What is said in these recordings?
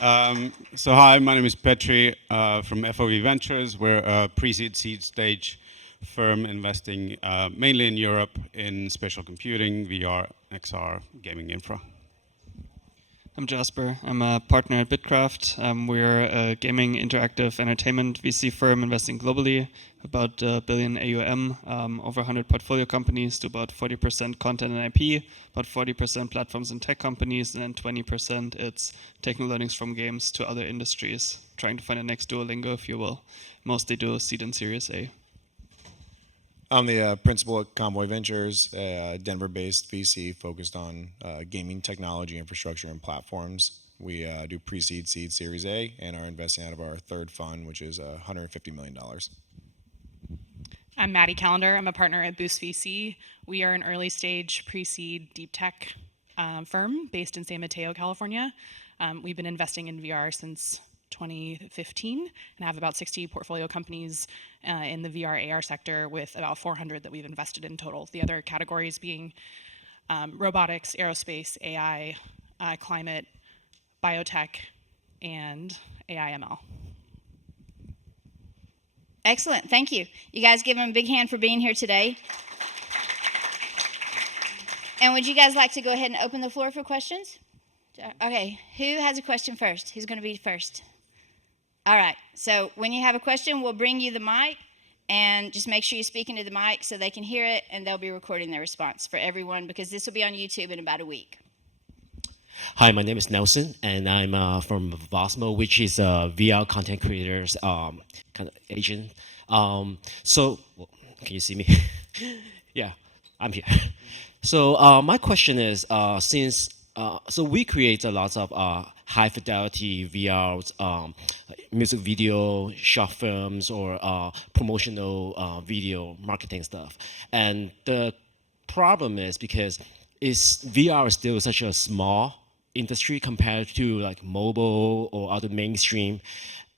So hi, my name is Petri from FOV Ventures. We're a pre-seed seed stage firm investing mainly in Europe in spatial computing, VR, XR, gaming infra. I'm Jasper. I'm a partner at Bitcraft. We're a gaming interactive entertainment VC firm investing globally, about a billion AUM, over 100 portfolio companies, do about 40% content and IP, about 40% platforms and tech companies, and then 20% it's taking learnings from games to other industries, trying to find the next Duolingo, if you will. Mostly do seed and Series A. I'm the principal at Convoy Ventures, a Denver-based VC focused on gaming technology, infrastructure, and platforms. We do pre-seed, seed, Series A, and are investing out of our third fund, which is $150 million. I'm Maddie, Callander. I'm a partner at Boost VC. We are an early stage pre-seed deep tech firm based in San Mateo, California. We've been investing in VR since 2015 and have about 60 portfolio companies in the VR AR sector with about 400 that we've invested in total. The other categories being robotics, aerospace, AI, climate, biotech, and AI ML. Excellent, thank you. You guys give them a big hand for being here today. And would you guys like to go ahead and open the floor for questions? Okay, who has a question first? Who's going to be first? All right, so when you have a question, we'll bring you the mic, and just make sure you speak into the mic so they can hear it, and they'll be recording their response for everyone, because this will be on YouTube in about a week. Hi, my name is Nelson, and I'm from Vosmo, which is a VR content creators kind of agent. So, can you see me? Yeah, I'm here. So my question is, so we create a lot of high fidelity VR music video, short films, or promotional video marketing stuff. And the problem is because VR is still such a small industry compared to like mobile or other mainstream.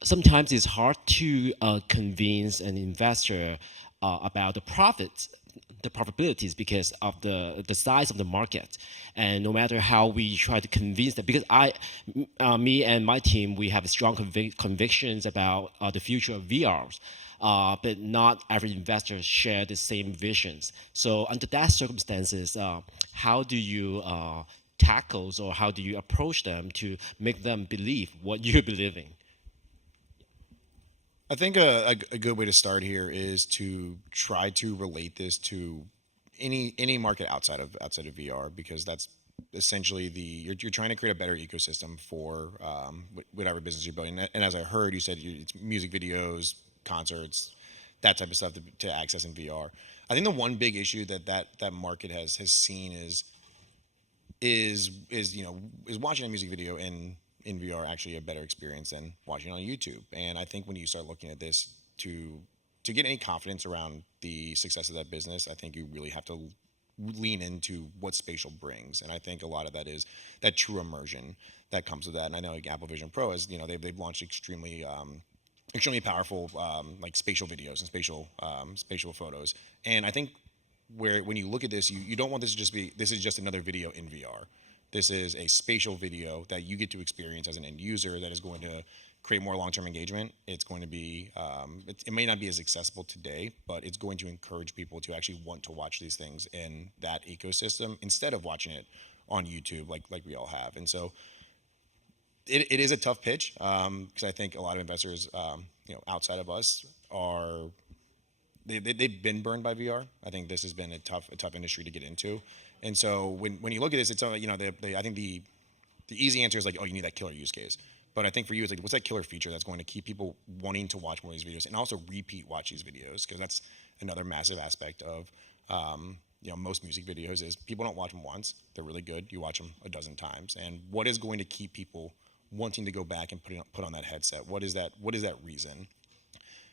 Sometimes it's hard to convince an investor about the profitabilities because of the size of the market. And no matter how we try to convince them, because me and my team, we have strong convictions about the future of VRs, but not every investor share the same visions. So under that circumstances, how do you tackle or how do you approach them to make them believe what you believe in? I think a good way to start here is to try to relate this to any market outside of VR, because that's essentially you're trying to create a better ecosystem for whatever business you're building. And as I heard, you said it's music videos, concerts, that type of stuff to access in VR. I think the one big issue that market has seen is watching a music video in VR actually a better experience than watching it on YouTube. And I think when you start looking at this to get any confidence around the success of that business, I think you really have to lean into what spatial brings. And I think a lot of that is that true immersion that comes with that. And I know like Apple Vision Pro has, they've launched extremely powerful like spatial videos and spatial photos. And I think when you look at this, you don't want this to just be, this is just another video in VR. This is a spatial video that you get to experience as an end user that is going to create more long-term engagement. It's going to be, it may not be as accessible today, but it's going to encourage people to actually want to watch these things in that ecosystem instead of watching it on YouTube like we all have. And so it is a tough pitch because I think a lot of investors, outside of us they've been burned by VR. I think this has been a tough industry to get into. And so when you look at this, it's I think the easy answer is like, oh, you need that killer use case. But I think for you, it's like, what's that killer feature that's going to keep people wanting to watch more of these videos and also repeat watch these videos? Because that's another massive aspect of most music videos is people don't watch them once. They're really good. You watch them a dozen times. And what is going to keep people wanting to go back and put on that headset? What is that reason?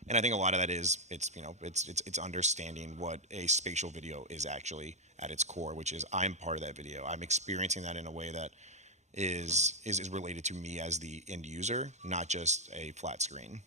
And I think a lot of that is it's understanding what a spatial video is actually at its core, which is I'm part of that video. I'm experiencing that in a way that is related to me as the end user, not just a flat screen.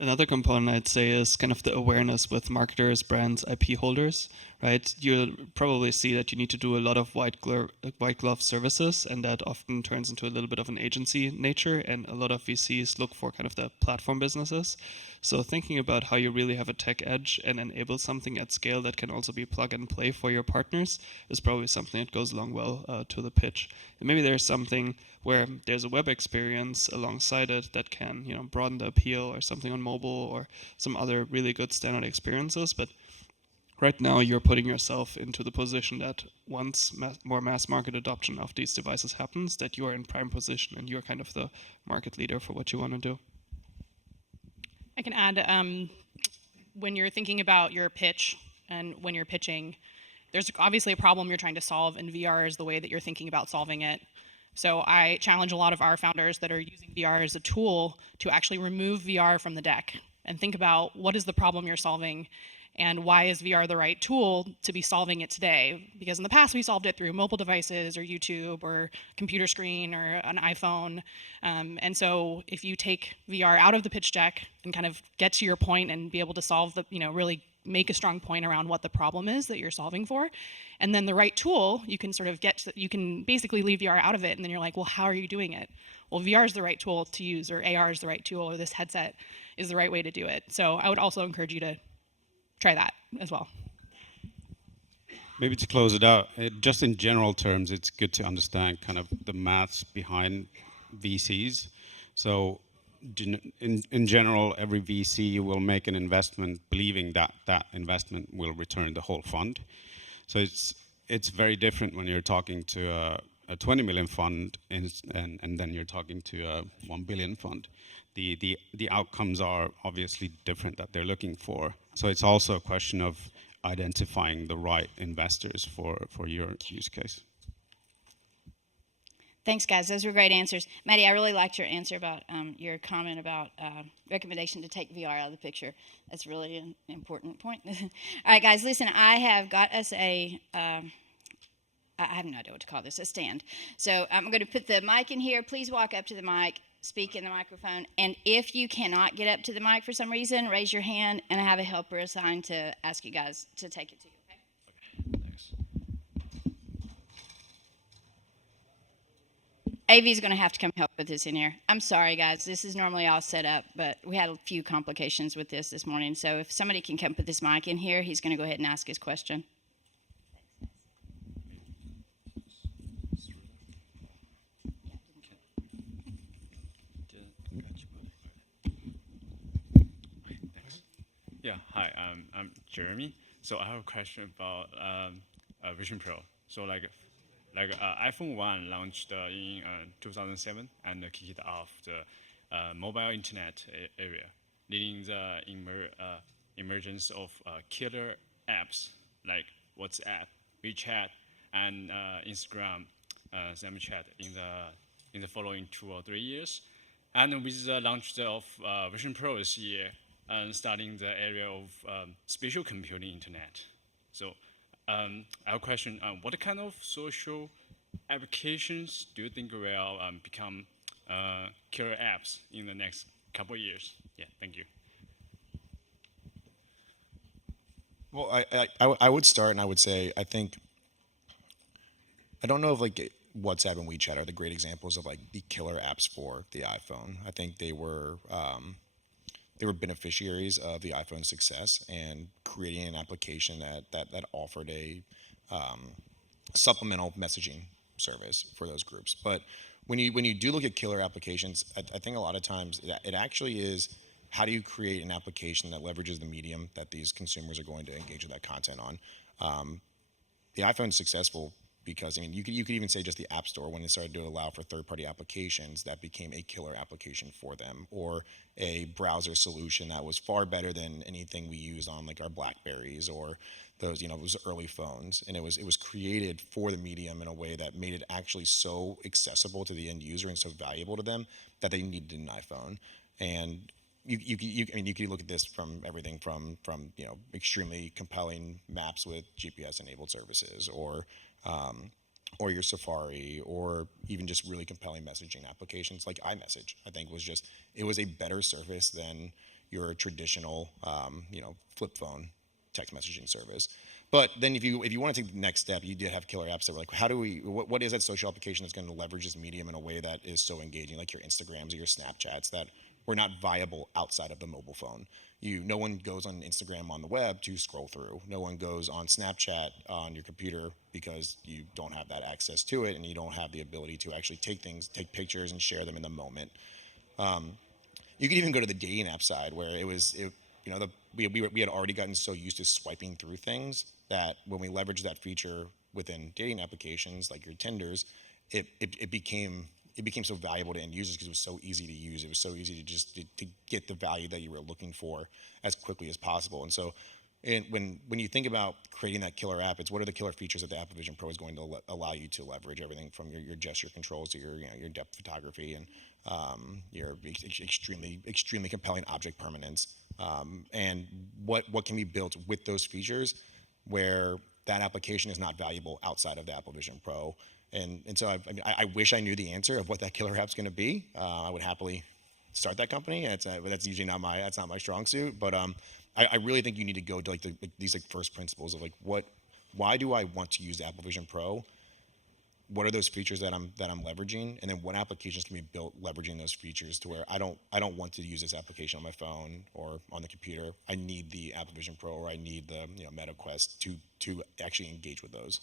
Another component I'd say is kind of the awareness with marketers, brands, IP holders, right? You'll probably see that you need to do a lot of white glove services, and that often turns into a little bit of an agency nature, and a lot of VCs look for kind of the platform businesses. So thinking about how you really have a tech edge and enable something at scale that can also be plug and play for your partners is probably something that goes along well to the pitch. And maybe there's something where there's a web experience alongside it that can, broaden the appeal, or something on mobile, or some other really good standard experiences. But right now, you're putting yourself into the position that once more mass market adoption of these devices happens, that you are in prime position and you're kind of the market leader for what you want to do. I can add, when you're thinking about your pitch and when you're pitching, there's obviously a problem you're trying to solve, and VR is the way that you're thinking about solving it. So I challenge a lot of our founders that are using VR as a tool to actually remove VR from the deck and think about what is the problem you're solving and why is VR the right tool to be solving it today? Because in the past we solved it through mobile devices or YouTube or computer screen or an iPhone. And so if you take VR out of the pitch deck and kind of get to your point and be able to solve the, really make a strong point around what the problem is that you're solving for, and then the right tool, you can sort of you can basically leave VR out of it, and then you're like, well, how are you doing it? Well, VR is the right tool to use, or AR is the right tool, or this headset is the right way to do it. So I would also encourage you to try that as well. Maybe to close it out, just in general terms, it's good to understand kind of the maths behind VCs. So in general, every VC will make an investment believing that that investment will return the whole fund. So it's very different when you're talking to a 20 million fund and then you're talking to a 1 billion fund. The outcomes are obviously different that they're looking for. So it's also a question of identifying the right investors for your use case. Thanks, guys. Those were great answers. Maddie, I really liked your answer about your comment about recommendation to take VR out of the picture. That's really an important point. All right, guys, listen, I have got us I have no idea what to call this, a stand. So I'm going to put the mic in here. Please walk up to the mic, speak in the microphone. And if you cannot get up to the mic for some reason, raise your hand, and I have a helper assigned to ask you guys to take it to you, okay? Okay, thanks. AV is going to have to come help with this in here. I'm sorry, guys. This is normally all set up, but we had a few complications with this morning. So if somebody can come put this mic in here, he's going to go ahead and ask his question. Yeah, hi, I'm Jeremy. So I have a question about Vision Pro. So like iPhone 1 launched in 2007 and kicked off the mobile internet area, leading the emergence of killer apps like WhatsApp, WeChat, and Instagram, Snapchat in the following 2 or 3 years. And with the launch of Vision Pro this year, and starting the area of spatial computing internet. So our question, what kind of social applications do you think will become killer apps in the next couple of years? Yeah, thank you. Well, I would start and I would say, I don't know if like WhatsApp and WeChat are the great examples of like the killer apps for the iPhone. I think they were beneficiaries of the iPhone's success and creating an application that offered a supplemental messaging service for those groups. But when you do look at killer applications, I think a lot of times it actually is, how do you create an application that leverages the medium that these consumers are going to engage with that content on? The iPhone is successful because, I mean, you could even say just the App Store, when it started to allow for third-party applications, that became a killer application for them, or a browser solution that was far better than anything we use on like our Blackberries or those early phones. And it was created for the medium in a way that made it actually so accessible to the end user and so valuable to them that they needed an iPhone. And you could look at this from everything from extremely compelling maps with GPS-enabled services, or your Safari, or even just really compelling messaging applications like iMessage. I think it was a better service than your traditional, flip phone text messaging service. But then if you want to take the next step, you did have killer apps that were like, what is that social application that's going to leverage this medium in a way that is so engaging, like your Instagrams or your Snapchats, that were not viable outside of the mobile phone. No one goes on Instagram on the web to scroll through. No one goes on Snapchat on your computer because you don't have that access to it, and you don't have the ability to actually take pictures and share them in the moment. You could even go to the dating app side where we had already gotten so used to swiping through things that when we leveraged that feature within dating applications like your Tinders, it became so valuable to end users because it was so easy to use. It was so easy to get the value that you were looking for as quickly as possible. And so, when you think about creating that killer app, it's what are the killer features that the Apple Vision Pro is going to allow you to leverage? Everything from your gesture controls to your depth photography and your extremely compelling object permanence, and what can be built with those features where that application is not valuable outside of the Apple Vision Pro. And so I wish I knew the answer of what that killer app's going to be. I would happily start that company. That's usually not my strong suit. But I really think you need to go to these first principles of why do I want to use the Apple Vision Pro? What are those features that I'm leveraging, and then what applications can be built leveraging those features to where I don't want to use this application on my phone or on the computer. I need the Apple Vision Pro, or I need the Meta Quest to actually engage with those.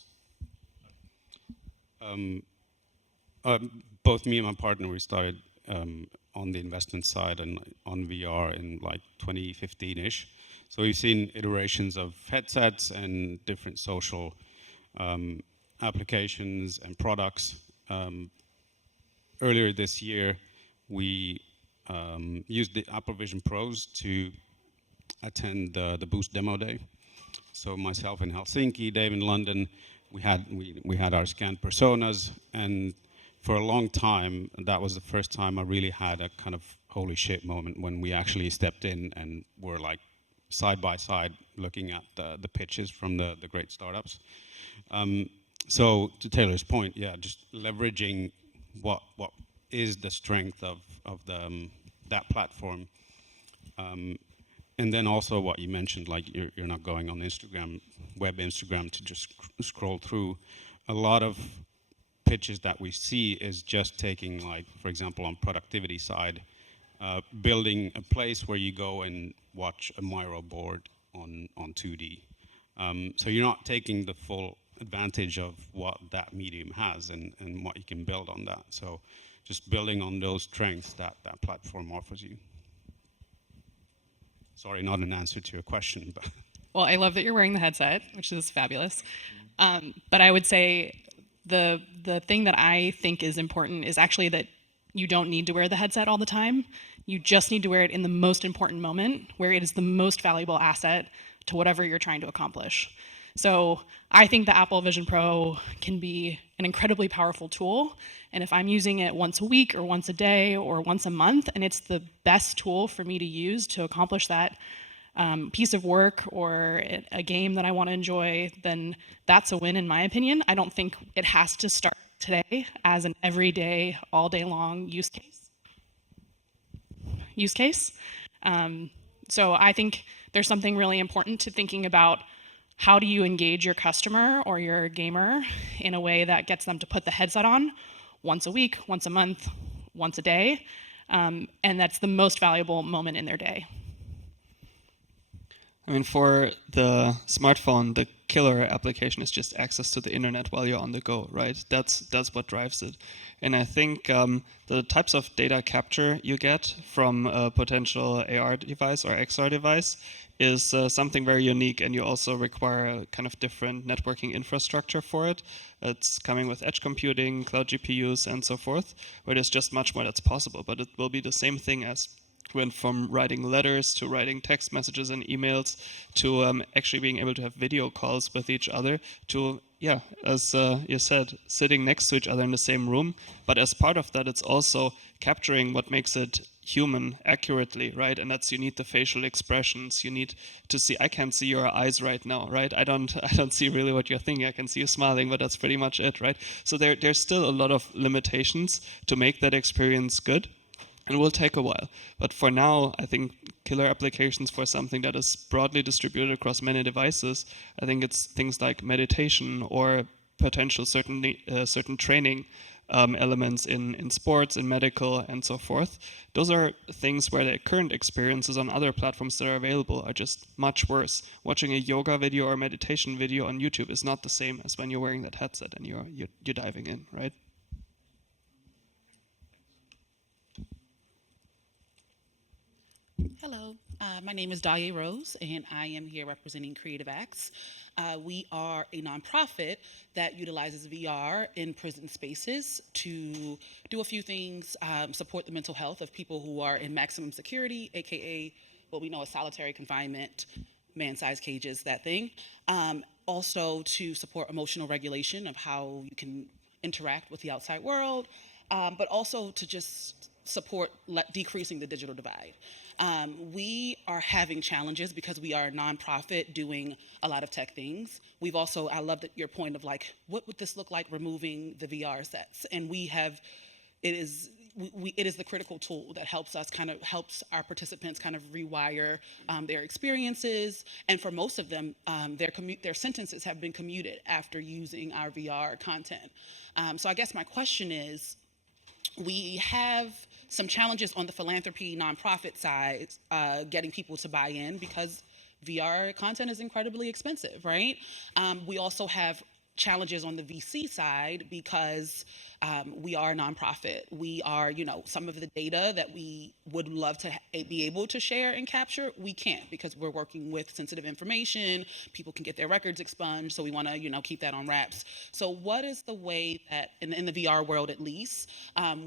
Both me and my partner, we started on the investment side and on VR in 2015-ish. So we've seen iterations of headsets and different social applications and products. Earlier this year, we used the Apple Vision Pros to attend the Boost demo day. So myself in Helsinki, Dave in London, we had our scanned personas, and for a long time, that was the first time I really had a kind of holy shit moment when we actually stepped in and were side by side looking at the pitches from the great startups. So to Taylor's point, just leveraging what is the strength of that platform, and then also what you mentioned, you're not going on Instagram to just scroll through. A lot of pitches that we see is just taking, for example, on productivity side, building a place where you go and watch a Miro board on 2D. So you're not taking the full advantage of what that medium has and what you can build on that. So just building on those strengths that platform offers you. Sorry, not an answer to your question, but. Well, I love that you're wearing the headset, which is fabulous. But I would say the thing that I think is important is actually that you don't need to wear the headset all the time. You just need to wear it in the most important moment where it is the most valuable asset to whatever you're trying to accomplish. So I think the Apple Vision Pro can be an incredibly powerful tool. And if I'm using it once a week or once a day or once a month, and it's the best tool for me to use to accomplish that piece of work or a game that I want to enjoy, then that's a win in my opinion. I don't think it has to start today as an everyday, all day long use case. So I think there's something really important to thinking about how do you engage your customer or your gamer in a way that gets them to put the headset on once a week, once a month, once a day, and that's the most valuable moment in their day. I mean, for the smartphone, the killer application is just access to the internet while you're on the go, right? That's what drives it. And I think the types of data capture you get from a potential AR device or XR device is something very unique, and you also require a kind of different networking infrastructure for it. It's coming with edge computing, cloud GPUs, and so forth, where there's just much more that's possible. But it will be the same thing as went from writing letters to writing text messages and emails to actually being able to have video calls with each other to, as you said, sitting next to each other in the same room. But as part of that, it's also capturing what makes it human accurately, right? And that's, you need the facial expressions. You need to see, I can't see your eyes right now, right? I don't see really what you're thinking. I can see you smiling, but that's pretty much it, right? So there's still a lot of limitations to make that experience good. And it will take a while. But for now, I think killer applications for something that is broadly distributed across many devices, I think it's things like meditation or potential certain training elements in sports, in medical, and so forth. Those are things where the current experiences on other platforms that are available are just much worse. Watching a yoga video or meditation video on YouTube is not the same as when you're wearing that headset and you're diving in, right? Hello, my name is Dahlia Rose, and I am here representing Creative Acts. We are a nonprofit that utilizes VR in prison spaces to do a few things, support the mental health of people who are in maximum security, aka what we know as solitary confinement, man-sized cages, that thing. Also to support emotional regulation of how you can interact with the outside world, but also to just support decreasing the digital divide. We are having challenges because we are a nonprofit doing a lot of tech things. We've also, I love your point of like, what would this look like removing the VR sets? And it is the critical tool that helps our participants kind of rewire their experiences. And for most of them, their sentences have been commuted after using our VR content. So I guess my question is, we have some challenges on the philanthropy nonprofit side, getting people to buy in because VR content is incredibly expensive, right? We also have challenges on the VC side because we are a nonprofit. We are, some of the data that we would love to be able to share and capture, we can't because we're working with sensitive information. People can get their records expunged, so we want to, keep that on wraps. So what is the way that, in the VR world at least,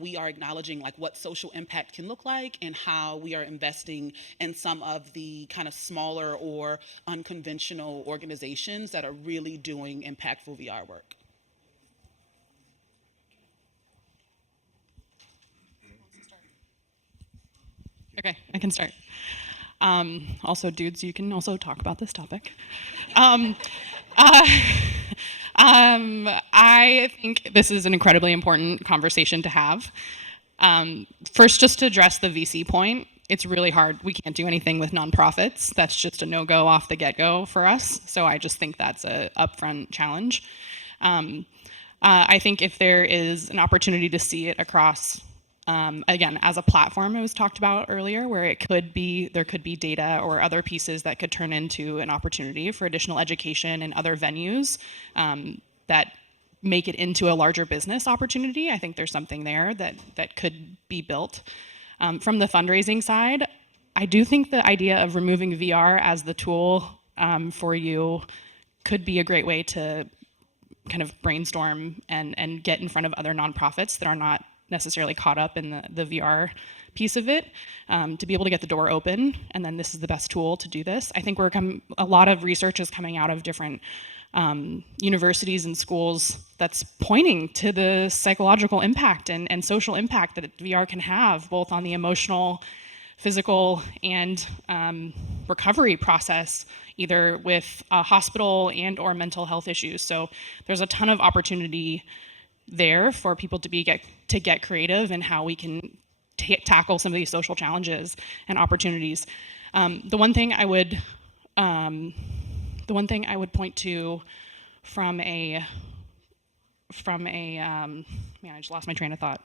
we are acknowledging like what social impact can look like and how we are investing in some of the kind of smaller or unconventional organizations that are really doing impactful VR work? Okay, I can start. Also, dudes, you can also talk about this topic. I think this is an incredibly important conversation to have. First, just to address the VC point, it's really hard. We can't do anything with nonprofits. That's just a no-go off the get-go for us. So I just think that's a upfront challenge. I think if there is an opportunity to see it across, again, as a platform, it was talked about earlier, where there could be data or other pieces that could turn into an opportunity for additional education and other venues that make it into a larger business opportunity. I think there's something there that could be built. From the fundraising side, I do think the idea of removing VR as the tool for you could be a great way to kind of brainstorm and get in front of other nonprofits that are not necessarily caught up in the VR piece of it, to be able to get the door open, and then this is the best tool to do this. I think a lot of research is coming out of different universities and schools that's pointing to the psychological impact and social impact that VR can have, both on the emotional, physical, and recovery process, either with a hospital and or mental health issues. So there's a ton of opportunity there for people to get creative in how we can tackle some of these social challenges and opportunities. The one thing I would point to from a man, I just lost my train of thought.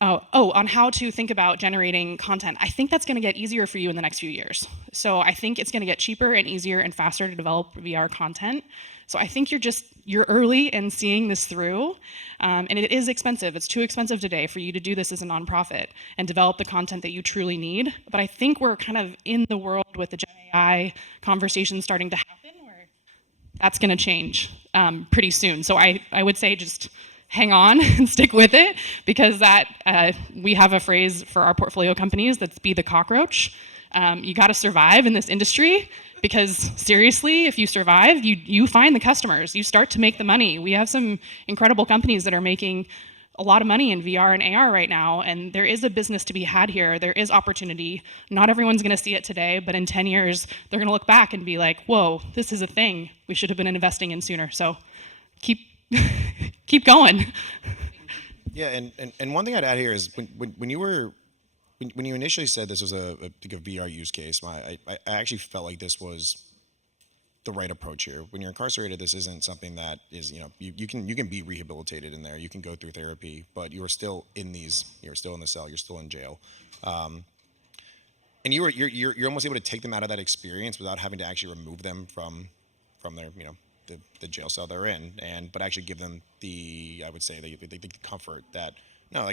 On how to think about generating content. I think that's going to get easier for you in the next few years. So I think it's going to get cheaper and easier and faster to develop VR content. So I think you're early in seeing this through, and it is expensive. It's too expensive today for you to do this as a nonprofit and develop the content that you truly need. But I think we're kind of in the world with the Gen AI conversation starting to happen where that's going to change pretty soon. So I would say just hang on and stick with it, because we have a phrase for our portfolio companies that's be the cockroach. You got to survive in this industry, because seriously, if you survive, you find the customers, you start to make the money. We have some incredible companies that are making a lot of money in VR and AR right now, and there is a business to be had here. There is opportunity. Not everyone's going to see it today, but in 10 years, they're going to look back and be like, whoa, this is a thing we should have been investing in sooner. So keep going. Yeah, and one thing I'd add here is when you were when you initially said this was like a VR use case, I actually felt like this was the right approach here. When you're incarcerated, this isn't something that is, you can be rehabilitated in there, you can go through therapy, but you're still in the cell, you're still in jail, and you're almost able to take them out of that experience without having to actually remove them from their the jail cell they're in, but actually give them I would say the comfort that no,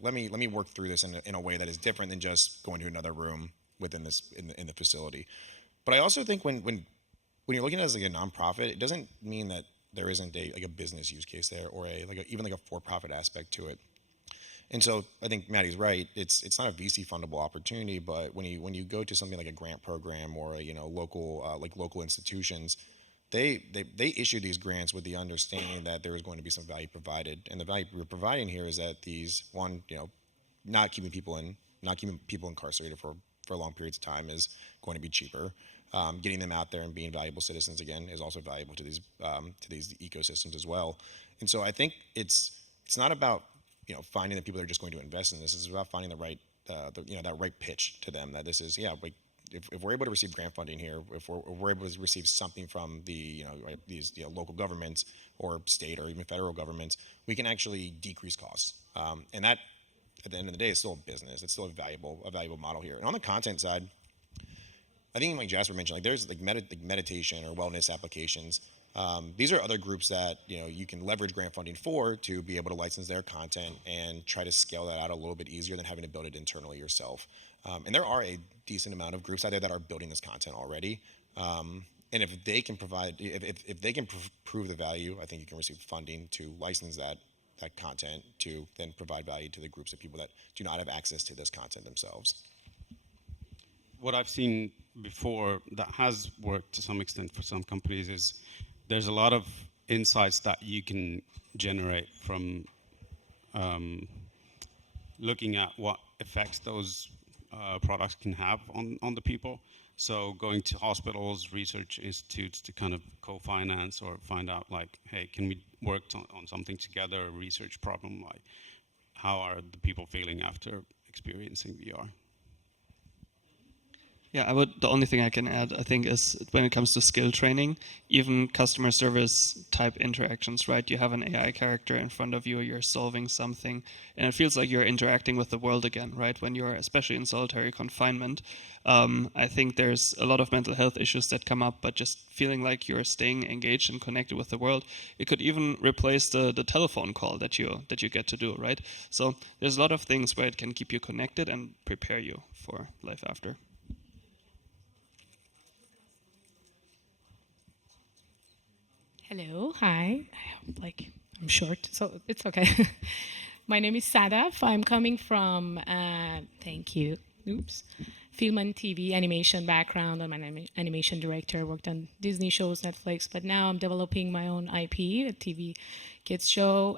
let me work through this in a way that is different than just going to another room within this in the facility. But I also think when you're looking at it as like a nonprofit, it doesn't mean that there isn't a business use case there or even a for-profit aspect to it. And so I think Maddie's right. It's not a VC fundable opportunity, but when you go to something like a grant program or local institutions, they issue these grants with the understanding that there is going to be some value provided, and the value we're providing here is that not keeping people incarcerated for long periods of time is going to be cheaper. Getting them out there and being valuable citizens again is also valuable to these ecosystems as well. And so I think it's not about finding the people that are just going to invest in this. It's about finding the right that right pitch to them, that this is if we're able to receive grant funding here, if we're able to receive something from these local governments or state or even federal governments, we can actually decrease costs. And that at the end of the day is still a business. It's still a valuable model here. And on the content side, I think like Jasper mentioned, there's meditation or wellness applications. These are other groups that you can leverage grant funding to be able to license their content and try to scale that out a little bit easier than having to build it internally yourself. And there are a decent amount of groups out there that are building this content already. And if they can prove the value, I think you can receive funding to license that content to then provide value to the groups of people that do not have access to this content themselves. What I've seen before that has worked to some extent for some companies is there's a lot of insights that you can generate from looking at what effects those products can have on the people. So going to hospitals, research institutes to kind of co-finance or find out hey, can we work on something together, a research problem, how are the people feeling after experiencing VR? Yeah, the only thing I can add, I think, is when it comes to skill training, even customer service type interactions, right? You have an AI character in front of you, you're solving something, and it feels like you're interacting with the world again, right? When you're especially in solitary confinement, I think there's a lot of mental health issues that come up, but just feeling like you're staying engaged and connected with the world, it could even replace the telephone call that you get to do, right? So there's a lot of things where it can keep you connected and prepare you for life after. Hello, hi. I'm short, so it's okay. My name is Sadaf. I'm coming from, thank you, film and TV animation background. I'm an animation director, worked on Disney shows, Netflix, but now I'm developing my own IP, a TV kids show.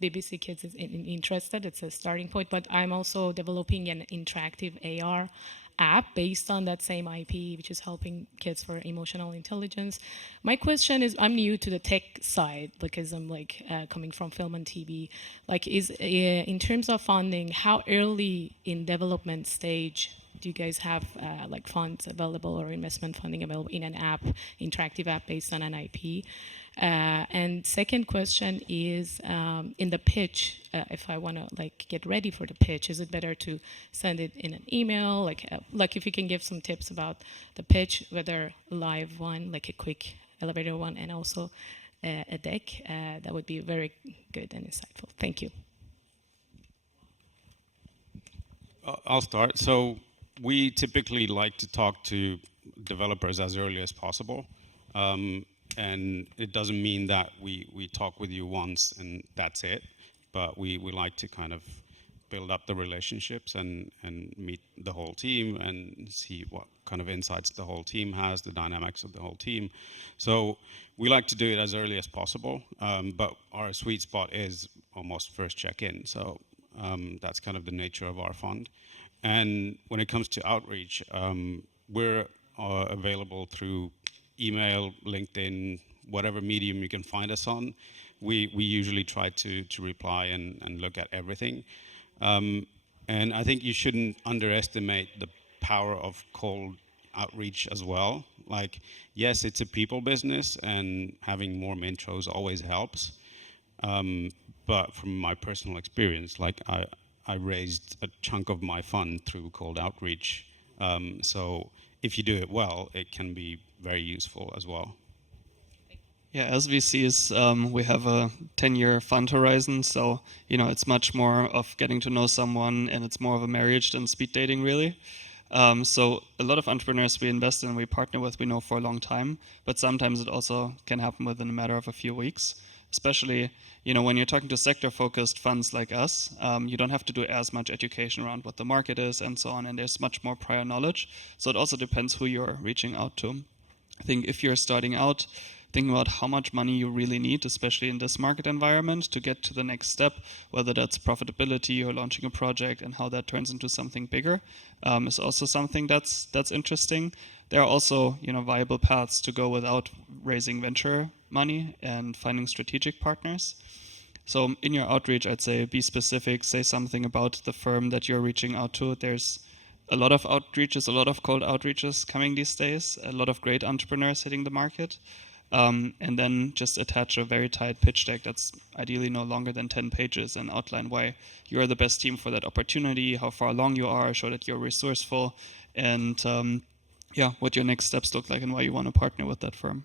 BBC Kids is interested, it's a starting point, but I'm also developing an interactive AR app based on that same IP, which is helping kids for emotional intelligence. My question is, I'm new to the tech side because I'm coming from film and TV. Is in terms of funding, how early in development stage do you guys have funds available or investment funding available in an app, interactive app based on an IP? And second question is, in the pitch, if I want to get ready for the pitch, is it better to send it in an email? If you can give some tips about the pitch, whether a live one, a quick elevator one, and also a deck, that would be very good and insightful. Thank you. I'll start. So we typically like to talk to developers as early as possible. And it doesn't mean that we talk with you once and that's it, but we like to kind of build up the relationships and meet the whole team and see what kind of insights the whole team has, the dynamics of the whole team. So we like to do it as early as possible, but our sweet spot is almost first check-in. So that's kind of the nature of our fund. And when it comes to outreach, we're available through email, LinkedIn, whatever medium you can find us on. We usually try to reply and look at everything. And I think you shouldn't underestimate the power of cold outreach as well. Like, yes, it's a people business, and having warm intros always helps. But from my personal experience, like I raised a chunk of my fund through cold outreach. So if you do it well, it can be very useful as well. Yeah, as VCs, we have a 10-year fund horizon, so it's much more of getting to know someone, and it's more of a marriage than speed dating, really. So a lot of entrepreneurs we invest in, we partner with, we know for a long time, but sometimes it also can happen within a matter of a few weeks. Especially, when you're talking to sector-focused funds like us, you don't have to do as much education around what the market is and so on, and there's much more prior knowledge. So it also depends who you're reaching out to. I think if you're starting out, thinking about how much money you really need, especially in this market environment, to get to the next step, whether that's profitability or launching a project and how that turns into something bigger, is also something that's interesting. There are also viable paths to go without raising venture money and finding strategic partners. So in your outreach, I'd say be specific, say something about the firm that you're reaching out to. There's a lot of outreaches, a lot of cold outreaches coming these days, a lot of great entrepreneurs hitting the market. And then just attach a very tight pitch deck that's ideally no longer than 10 pages and outline why you're the best team for that opportunity, how far along you are, show that you're resourceful, and what your next steps look like and why you want to partner with that firm.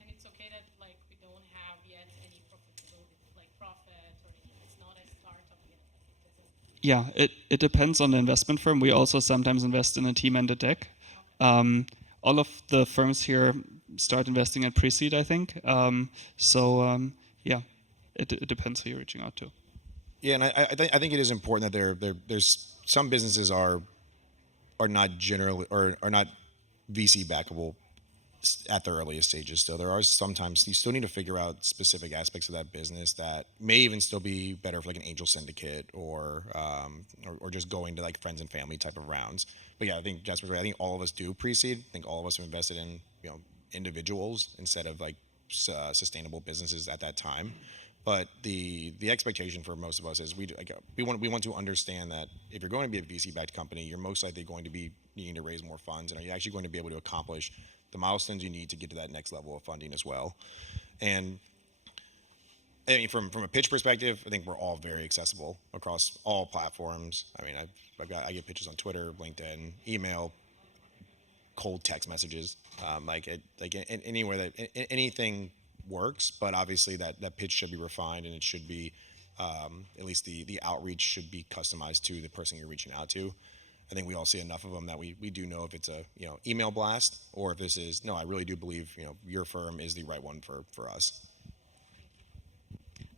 And it's okay that we don't have yet any profitability, profit, or it's not a startup yet. Yeah, it depends on the investment firm. We also sometimes invest in a team and a deck. All of the firms here start investing at pre-seed, I think. It depends who you're reaching out to. Yeah, and I think it is important that there's some businesses are not generally or are not VC backable at the earliest stages. Still, there are sometimes you still need to figure out specific aspects of that business that may even still be better for like an angel syndicate or just going to like friends and family type of rounds. But yeah, I think Jasper's right. I think all of us do pre-seed. I think all of us have invested in individuals instead of like sustainable businesses at that time. But the expectation for most of us is we want to understand that if you're going to be a VC-backed company, you're most likely going to be needing to raise more funds, and are you actually going to be able to accomplish the milestones you need to get to that next level of funding as well? And I mean, from a pitch perspective, I think we're all very accessible across all platforms. I mean, I get pitches on Twitter, LinkedIn, email, cold text messages, anywhere that anything works, but obviously that pitch should be refined, and it should be at least the outreach should be customized to the person you're reaching out to. I think we all see enough of them that we do know if it's a email blast or if this is no, I really do believe your firm is the right one for us.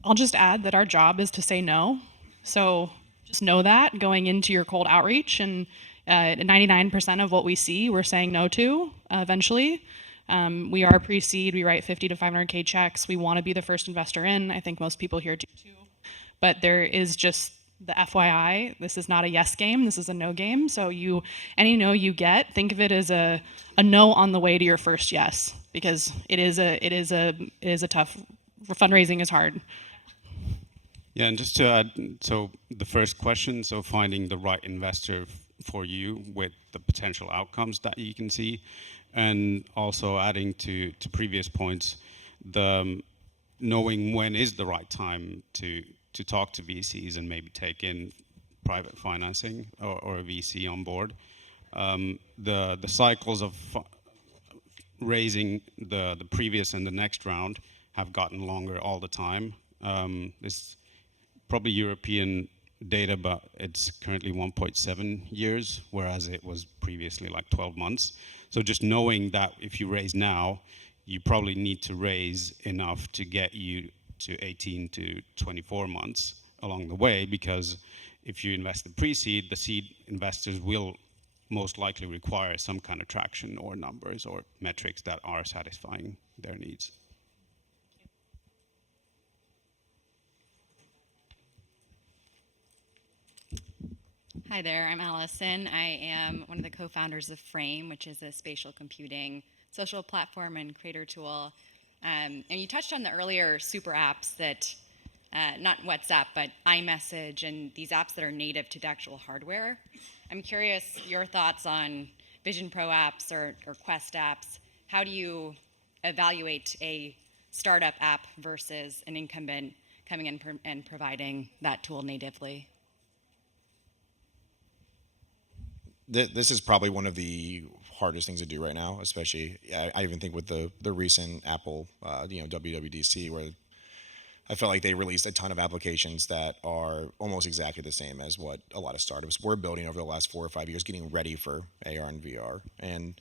I'll just add that our job is to say no. So just know that going into your cold outreach, and 99% of what we see, we're saying no to eventually. We are pre-seed. We write 50 to 500K checks. We want to be the first investor in. I think most people here do too. But there is just the FYI, this is not a yes game. This is a no game. So any no you get, think of it as a no on the way to your first yes, because it is a tough. Fundraising is hard. Yeah, and just to add, so the first question, so finding the right investor for you with the potential outcomes that you can see, and also adding to previous points, the knowing when is the right time to talk to VCs and maybe take in private financing or a VC on board. The cycles of raising the previous and the next round have gotten longer all the time. This probably European data, but it's currently 1.7 years, whereas it was previously like 12 months. So just knowing that if you raise now, you probably need to raise enough to get you to 18 to 24 months along the way, because if you invest in pre-seed, the seed investors will most likely require some kind of traction or numbers or metrics that are satisfying their needs. Hi there, I'm Allison. I am one of the co-founders of Frame, which is a spatial computing social platform and creator tool. And you touched on the earlier super apps that not WhatsApp, but iMessage and these apps that are native to the actual hardware. I'm curious your thoughts on Vision Pro apps or Quest apps. How do you evaluate a startup app versus an incumbent coming in and providing that tool natively? This is probably one of the hardest things to do right now, especially I even think with the recent Apple, WWDC, where I felt like they released a ton of applications that are almost exactly the same as what a lot of startups were building over the last 4 or 5 years, getting ready for AR and VR. And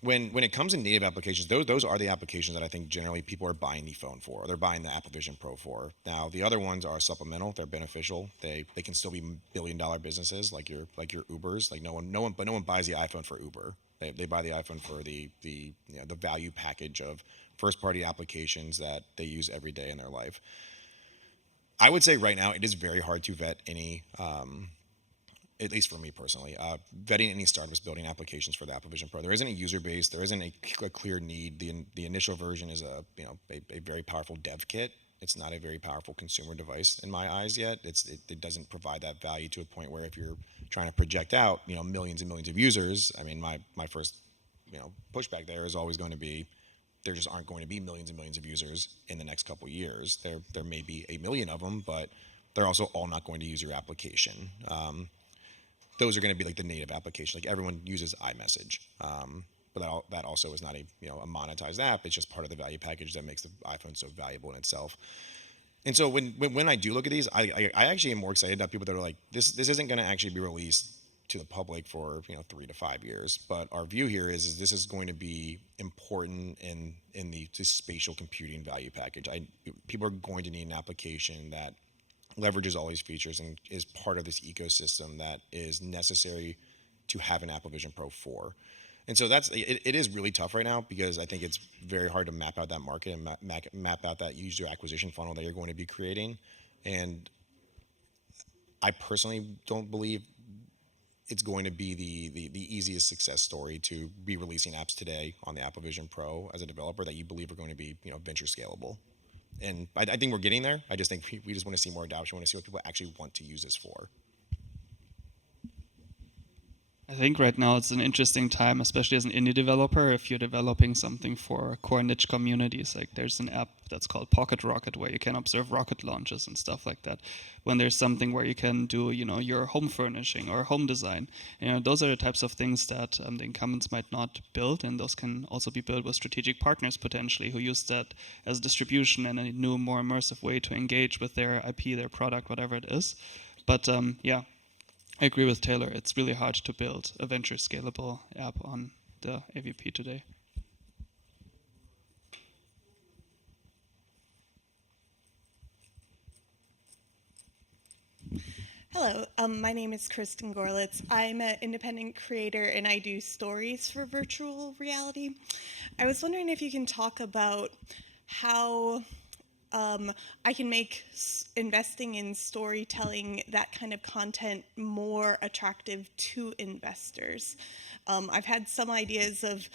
when it comes to native applications, those are the applications that I think generally people are buying the phone for, or they're buying the Apple Vision Pro for. Now, the other ones are supplemental; they're beneficial. They can still be billion-dollar businesses like your Ubers. Like no one buys the iPhone for Uber. They buy the iPhone for the value package of first-party applications that they use every day in their life. I would say right now it is very hard to vet any. At least for me personally, vetting any startups building applications for the Apple Vision Pro. There isn't a user base. There isn't a clear need. The initial version is a very powerful dev kit. It's not a very powerful consumer device in my eyes yet. It doesn't provide that value to a point where if you're trying to project out millions and millions of users. I mean, my first pushback there is always going to be there just aren't going to be millions and millions of users in the next couple of years. There may be 1 million of them, but they're also all not going to use your application. Those are going to be like the native application. Like everyone uses iMessage, but that also is not a monetized app. It's just part of the value package that makes the iPhone so valuable in itself. And so when I do look at these, I actually am more excited about people that are like this isn't going to actually be released to the public for 3 to 5 years. But our view here is this is going to be important in the spatial computing value package. People are going to need an application that leverages all these features and is part of this ecosystem that is necessary to have an Apple Vision Pro 4. And so it is really tough right now because I think it's very hard to map out that market and map out that user acquisition funnel that you're going to be creating. And I personally don't believe it's going to be the easiest success story to be releasing apps today on the Apple Vision Pro as a developer that you believe are going to be venture scalable. And I think we're getting there. I just think we just want to see more adoption. We want to see what people actually want to use this for. I think right now it's an interesting time, especially as an indie developer, if you're developing something for core niche communities. Like there's an app that's called Pocket Rocket where you can observe rocket launches and stuff like that. When there's something where you can do, your home furnishing or home design, those are the types of things that the incumbents might not build, and those can also be built with strategic partners potentially who use that as distribution and a new, more immersive way to engage with their IP, their product, whatever it is. But I agree with Taylor. It's really hard to build a venture scalable app on the AVP today. Hello, my name is Kristen Gorlitz. I'm an independent creator and I do stories for virtual reality. I was wondering if you can talk about how I can make investing in storytelling, that kind of content, more attractive to investors. I've had some ideas of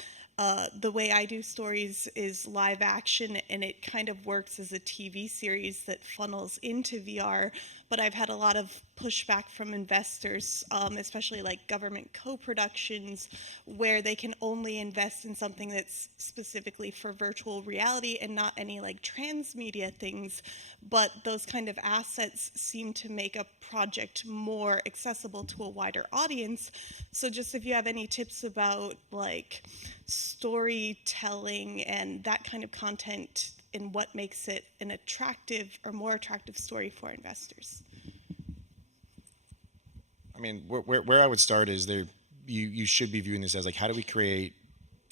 the way I do stories is live action, and it kind of works as a TV series that funnels into VR, but I've had a lot of pushback from investors, especially like government co-productions, where they can only invest in something that's specifically for virtual reality and not any like transmedia things, but those kind of assets seem to make a project more accessible to a wider audience. So just if you have any tips about like storytelling and that kind of content and what makes it an attractive or more attractive story for investors. I mean, where I would start is you should be viewing this as like, how do we create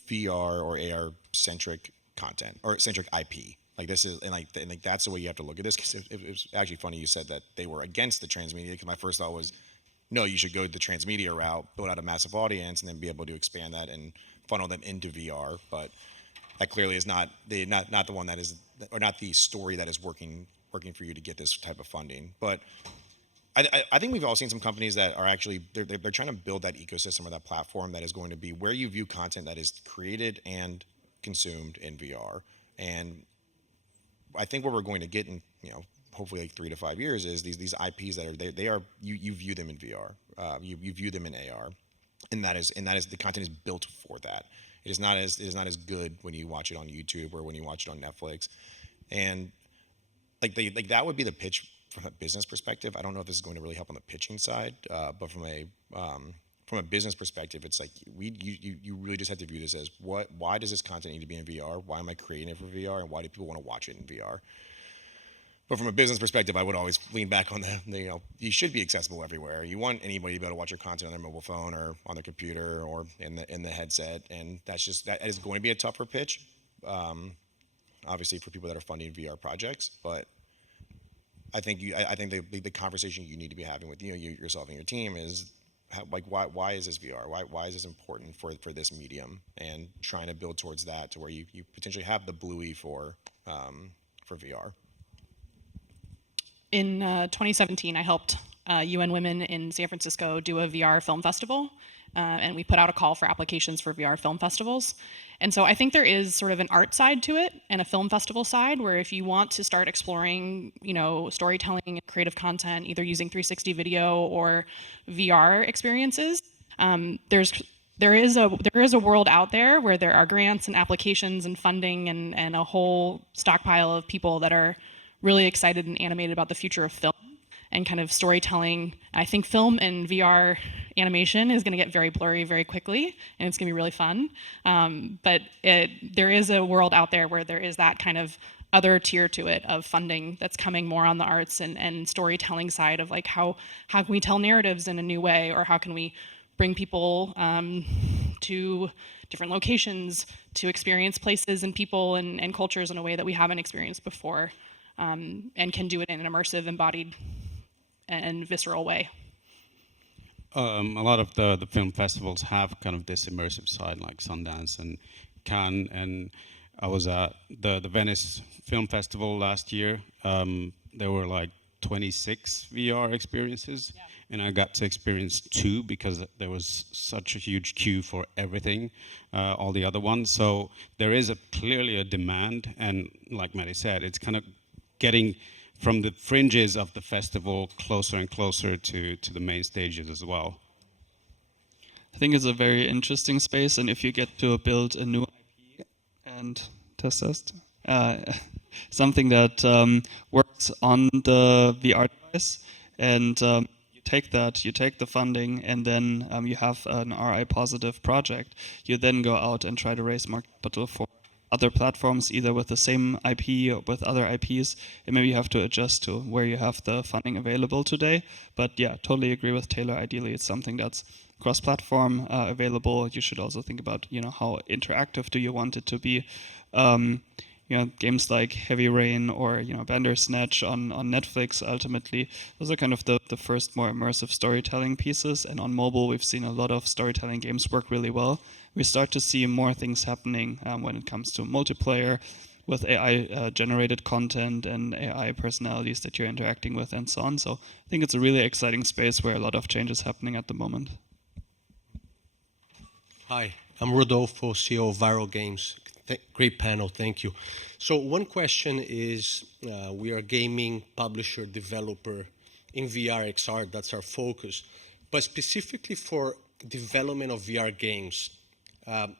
VR or AR centric content or centric IP? Like this is, and that's the way you have to look at this. Because it was actually funny you said that they were against the transmedia. Because my first thought was, no, you should go the transmedia route, build out a massive audience, and then be able to expand that and funnel them into VR. But that clearly is not the one that is, or not the story that is working for you to get this type of funding. But I think we've all seen some companies that are actually they're trying to build that ecosystem or that platform that is going to be where you view content that is created and consumed in VR. And I think what we're going to get in, hopefully like 3 to 5 years is these IPs that are they are you view them in VR, you view them in AR, and that is the content is built for that. It is not as good when you watch it on YouTube or when you watch it on Netflix, and like that would be the pitch from a business perspective. I don't know if this is going to really help on the pitching side, but from a business perspective, it's like you really just have to view this as why does this content need to be in VR? Why am I creating it for VR? And why do people want to watch it in VR? But from a business perspective, I would always lean back on you should be accessible everywhere. You want anybody to be able to watch your content on their mobile phone or on their computer or in the headset, and that is going to be a tougher pitch, obviously for people that are funding VR projects. But I think the conversation you need to be having with yourself and your team is why is this VR? Why is this important for this medium? And trying to build towards that to where you potentially have the Bluey for VR. In 2017, I helped UN Women in San Francisco do a VR film festival, and we put out a call for applications for VR film festivals. And so I think there is sort of an art side to it and a film festival side, where if you want to start exploring, storytelling and creative content, either using 360 video or VR experiences, there is a world out there where there are grants and applications and funding and a whole stockpile of people that are really excited and animated about the future of film and kind of storytelling. I think film and VR animation is going to get very blurry very quickly, and it's going to be really fun. But there is a world out there where there is that kind of other tier to it of funding that's coming more on the arts and storytelling side of like how can we tell narratives in a new way, or how can we bring people to different locations to experience places and people and cultures in a way that we haven't experienced before. And can do it in an immersive, embodied, and visceral way. A lot of the film festivals have kind of this immersive side, like Sundance and Cannes. And I was at the Venice Film Festival last year. There were like 26 VR experiences, and I got to experience 2 because there was such a huge queue for everything, all the other ones. So there is clearly a demand, and like Maddie said, it's kind of getting from the fringes of the festival closer and closer to the main stages as well. I think it's a very interesting space, and if you get to build a new IP and test, something that works on the VR device, and you take the funding, and then you have an RI positive project, you then go out and try to raise more capital for other platforms, either with the same IP or with other IPs, and maybe you have to adjust to where you have the funding available today. But yeah, totally agree with Taylor. Ideally, it's something that's cross-platform available. You should also think about, how interactive do you want it to be. Games like Heavy Rain or Bandersnatch on Netflix, ultimately, those are kind of the first more immersive storytelling pieces. And on mobile, we've seen a lot of storytelling games work really well. We start to see more things happening when it comes to multiplayer with AI-generated content and AI personalities that you're interacting with and so on. So I think it's a really exciting space where a lot of change is happening at the moment. Hi, I'm Rodolfo, CEO of Viral Games. Great panel, thank you. So one question is, we are gaming publisher, developer in VR, XR, that's our focus. But specifically for development of VR games, and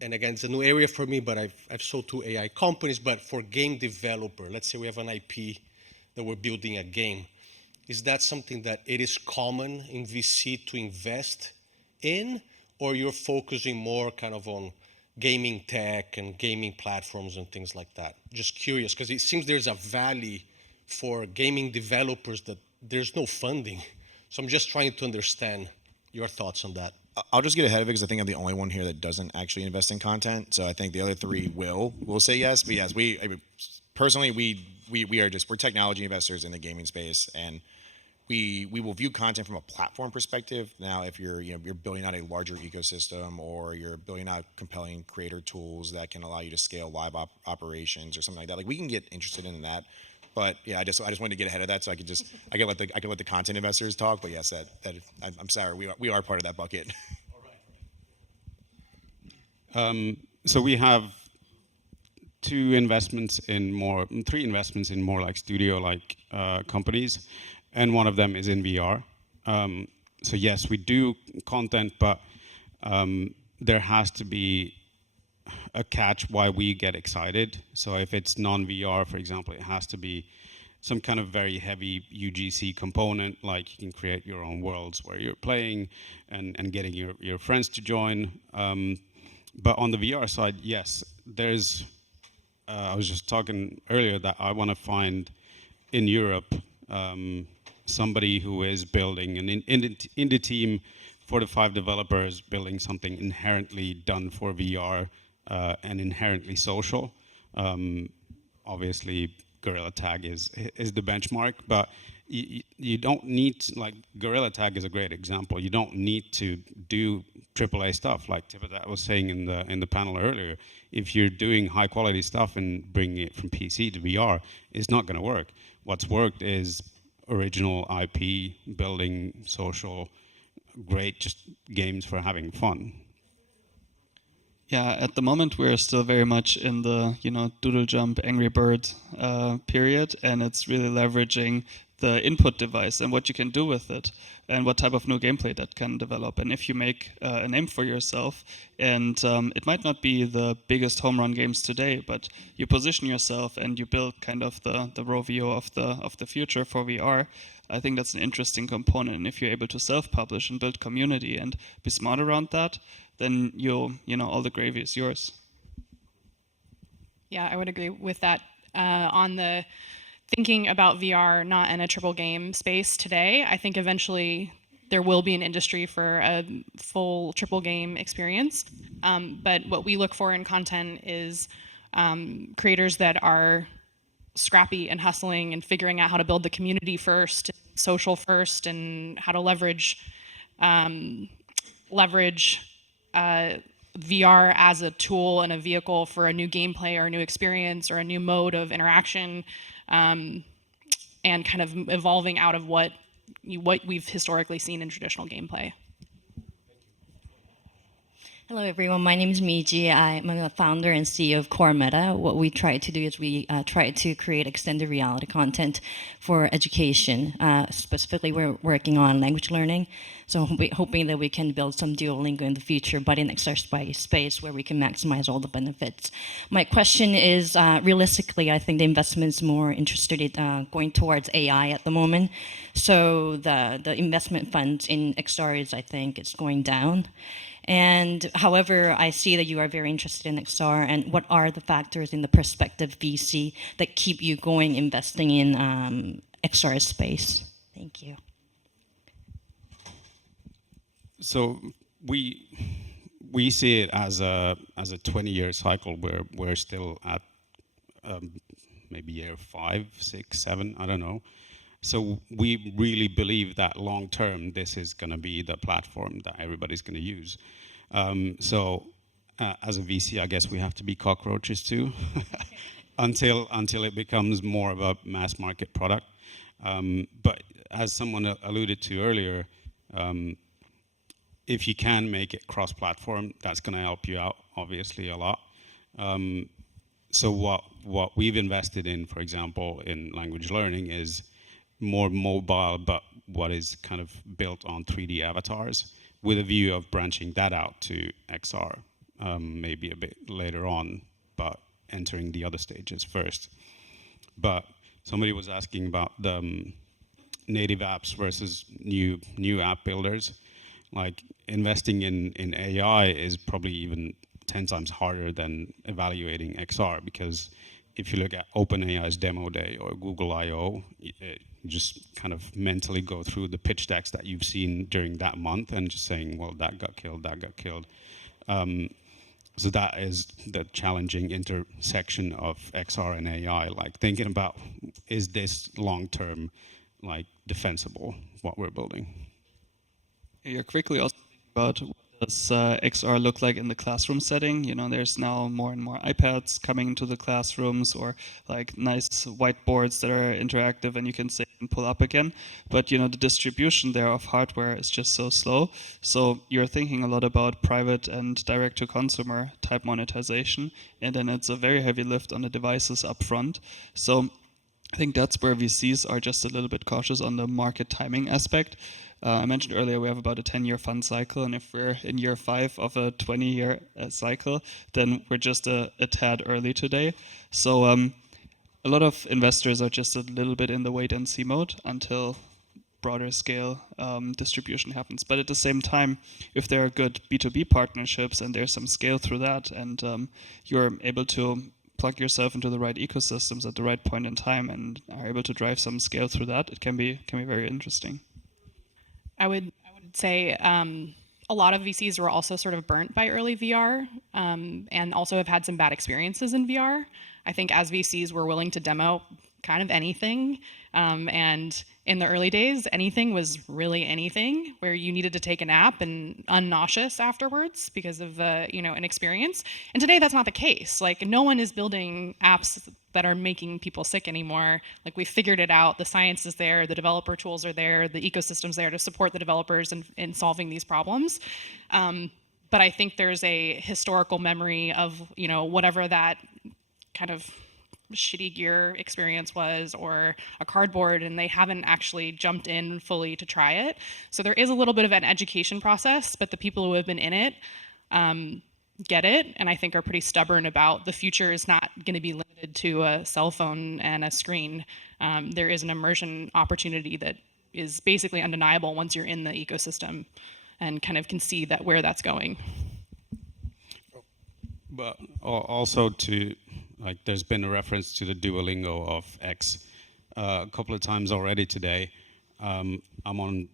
again, it's a new area for me, but I've sold to AI companies, but for game developer, let's say we have an IP that we're building a game. Is that something that it is common in VC to invest in, or you're focusing more kind of on gaming tech and gaming platforms and things like that? Just curious, because it seems there's a valley for gaming developers that there's no funding. So I'm just trying to understand your thoughts on that. I'll just get ahead of it because I think I'm the only one here that doesn't actually invest in content. So I think the other 3 will say yes. But yes, personally, we're technology investors in the gaming space, and we will view content from a platform perspective. Now, if you're building out a larger ecosystem, or you're building out compelling creator tools that can allow you to scale live operations or something like that, like we can get interested in that. But yeah, I just wanted to get ahead of that so I could let the content investors talk. But yes, I'm sorry, we are part of that bucket. So we have three investments in more like studio-like companies, and one of them is in VR. So yes, we do content, but there has to be a catch why we get excited. So if it's non-VR, for example, it has to be some kind of very heavy UGC component, like you can create your own worlds where you're playing and getting your friends to join. But on the VR side, yes, there's, I was just talking earlier that I want to find in Europe somebody who is building an indie team, 4 to 5 developers building something inherently done for VR and inherently social. Obviously, Gorilla Tag is the benchmark, but you don't need to, like, Gorilla Tag is a great example. You don't need to do AAA stuff like Tivitat was saying in the panel earlier. If you're doing high quality stuff and bringing it from PC to VR, it's not going to work. What's worked is original IP, building social, great just games for having fun. Yeah, at the moment we're still very much in the Doodle Jump, Angry Bird period, and it's really leveraging the input device and what you can do with it, and what type of new gameplay that can develop. And if you make a name for yourself, and it might not be the biggest home run games today, but you position yourself and you build kind of the Rovio of the future for VR. I think that's an interesting component. And if you're able to self-publish and build community and be smart around that, then all the gravy is yours. Yeah, I would agree with that. On the thinking about VR not in a triple game space today, I think eventually there will be an industry for a full triple game experience. But what we look for in content is creators that are scrappy and hustling and figuring out how to build the community first, social first, and how to leverage VR as a tool and a vehicle for a new gameplay or a new experience or a new mode of interaction, and kind of evolving out of what we've historically seen in traditional gameplay. Hello, everyone. My name is Miji. I'm a founder and CEO of Core Meta. What we try to do is we try to create extended reality content for education. Specifically, we're working on language learning. So hoping that we can build some Duolingo in the future, but in XR space where we can maximize all the benefits. My question is, realistically, I think the investment's more interested in going towards AI at the moment. So the investment funds in XR is, I think, it's going down. And however, I see that you are very interested in XR, and what are the factors in the perspective VC that keep you going investing in XR space? Thank you. So we see it as a 20-year cycle where we're still at maybe year 5, 6, 7, I don't know. So we really believe that long term, this is going to be the platform that everybody's going to use. As a VC, I guess we have to be cockroaches too, until it becomes more of a mass market product. But as someone alluded to earlier, if you can make it cross-platform, that's going to help you out obviously a lot. So what we've invested in, for example, in language learning is more mobile, but what is kind of built on 3D avatars with a view of branching that out to XR, maybe a bit later on, but entering the other stages first. But somebody was asking about the native apps versus new app builders. Like investing in AI is probably even 10 times harder than evaluating XR, because if you look at OpenAI's demo day or Google I/O, you just kind of mentally go through the pitch decks that you've seen during that month and just saying, well, that got killed, that got killed. So that is the challenging intersection of XR and AI, like thinking about, is this long-term like defensible, what we're building? You're quickly also thinking about what does XR look like in the classroom setting? You know, there's now more and more iPads coming into the classrooms, or like nice whiteboards that are interactive and you can save and pull up again. But you know, the distribution there of hardware is just so slow. So you're thinking a lot about private and direct-to-consumer type monetization, and then it's a very heavy lift on the devices up front. So I think that's where VCs are just a little bit cautious on the market timing aspect. I mentioned earlier we have about a 10-year fund cycle, and if we're in year 5 of a 20-year cycle, then we're just a tad early today. So a lot of investors are just a little bit in the wait-and-see mode until broader scale distribution happens. But at the same time, if there are good B2B partnerships and there's some scale through that, and you're able to plug yourself into the right ecosystems at the right point in time and are able to drive some scale through that, it can be very interesting. I would say a lot of VCs were also sort of burnt by early VR, and also have had some bad experiences in VR. I think as VCs were willing to demo kind of anything, and in the early days, anything was really anything, where you needed to take a nap and unnauseous afterwards because of an experience. And today that's not the case. Like, no one is building apps that are making people sick anymore. Like, we figured it out. The science is there, the developer tools are there, the ecosystem's there to support the developers in solving these problems. But I think there's a historical memory of whatever that kind of shitty gear experience was, or a cardboard, and they haven't actually jumped in fully to try it. So there is a little bit of an education process, but the people who have been in it get it, and I think are pretty stubborn about the future is not going to be limited to a cell phone and a screen. There is an immersion opportunity that is basically undeniable once you're in the ecosystem and kind of can see that where that's going. But also there's been a reference to the Duolingo of X a couple of times already today. I'm on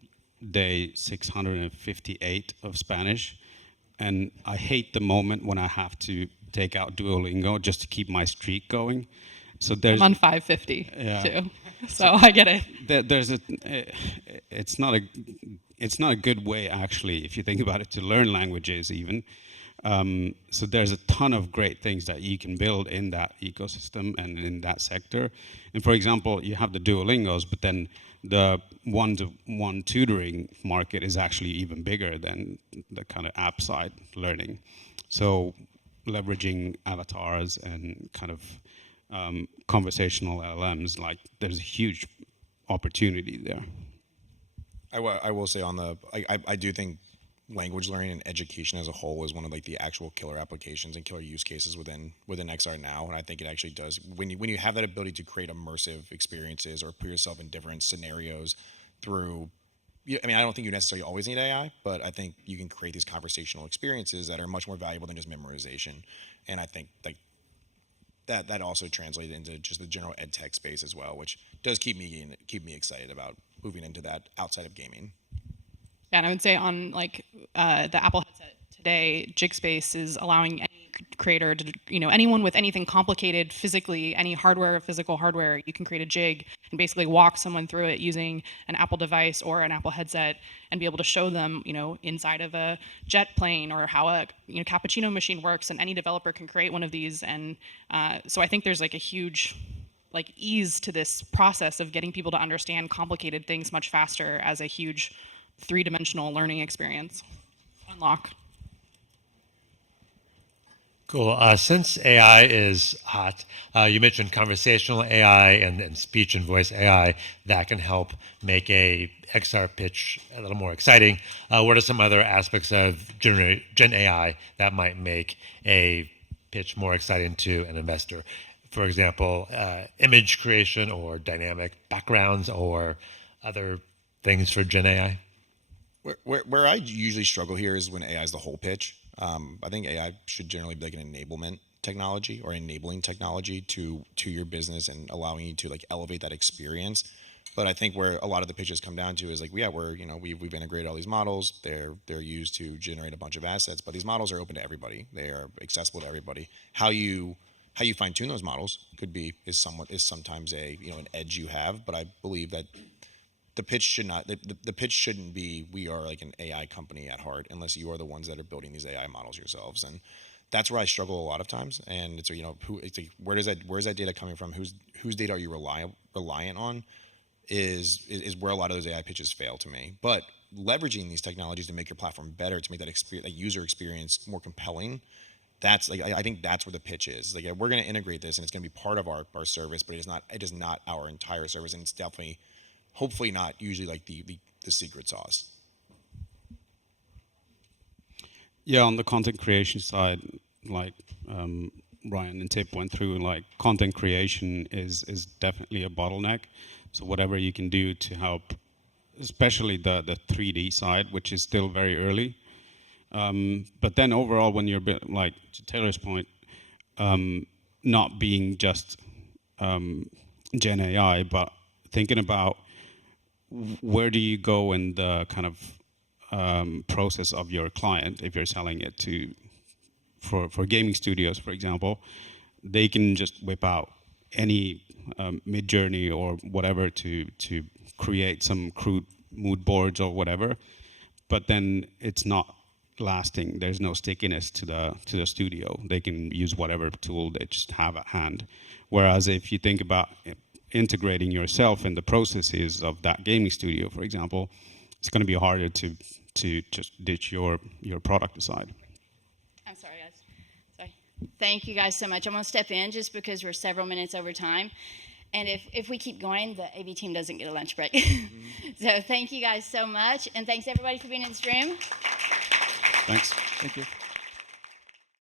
day 658 of Spanish, and I hate the moment when I have to take out Duolingo just to keep my streak going. So I'm on 550 too, so I get it. It's not a good way, actually, if you think about it, to learn languages even. So there's a ton of great things that you can build in that ecosystem and in that sector. And for example, you have the Duolingos, but then the one-to-one tutoring market is actually even bigger than the kind of app side learning. So leveraging avatars and kind of conversational LLMs, like, there's a huge opportunity there. I will say I do think language learning and education as a whole is one of the actual killer applications and killer use cases within XR now, and I think it actually does. When you have that ability to create immersive experiences or put yourself in different scenarios through, I don't think you necessarily always need AI, but I think you can create these conversational experiences that are much more valuable than just memorization, and I think that also translates into just the general ed tech space as well, which does keep me excited about moving into that outside of gaming. And I would say on the Apple headset today, JigSpace is allowing any creator to, anyone with anything complicated physically, any physical hardware, you can create a jig and basically walk someone through it using an Apple device or an Apple headset and be able to show them, inside of a jet plane or how a cappuccino machine works, and any developer can create one of these. And so I think there's a huge ease to this process of getting people to understand complicated things much faster as a huge three-dimensional learning experience. Unlock. Cool. Since AI is hot, you mentioned conversational AI and speech and voice AI that can help make a XR pitch a little more exciting. What are some other aspects of Gen AI that might make a pitch more exciting to an investor? For example, image creation or dynamic backgrounds or other things for Gen AI? Where I usually struggle here is when AI is the whole pitch. I think AI should generally be an enablement technology or enabling technology to your business and allowing you to elevate that experience. But I think where a lot of the pitches come down to is we've integrated all these models. They're used to generate a bunch of assets, but these models are open to everybody. They are accessible to everybody. How you fine tune those models is sometimes an edge you have. But I believe that the pitch should not the pitch shouldn't be we are like an AI company at heart unless you are the ones that are building these AI models yourselves. And that's where I struggle a lot of times. And it's, you know, it's like, where's that data coming from? Whose data are you reliant on? Is where a lot of those AI pitches fail to me. But leveraging these technologies to make your platform better, to make that experience, that user experience more compelling, that's like, I think that's where the pitch is. Like, we're going to integrate this and it's going to be part of our service, but it is not our entire service, and it's definitely, hopefully not usually like the secret sauce. Yeah, on the content creation side, like Ryan and Tip went through, like content creation is definitely a bottleneck. So whatever you can do to help, especially the 3D side, which is still very early. But then overall, when you're like to Taylor's point, not being just Gen AI, but thinking about where do you go in the kind of process of your client. If you're selling it to for gaming studios, for example, they can just whip out any Mid-Journey or whatever to create some crude mood boards or whatever, but then it's not lasting. There's no stickiness to the studio. They can use whatever tool they just have at hand. Whereas if you think about integrating yourself in the processes of that gaming studio, for example, it's going to be harder to just ditch your product aside. I'm sorry, guys. Sorry. Thank you guys so much. I'm going to step in just because we're several minutes over time. And if we keep going, the AV team doesn't get a lunch break. So thank you guys so much. And thanks everybody for being in this room. Thanks. Thank you.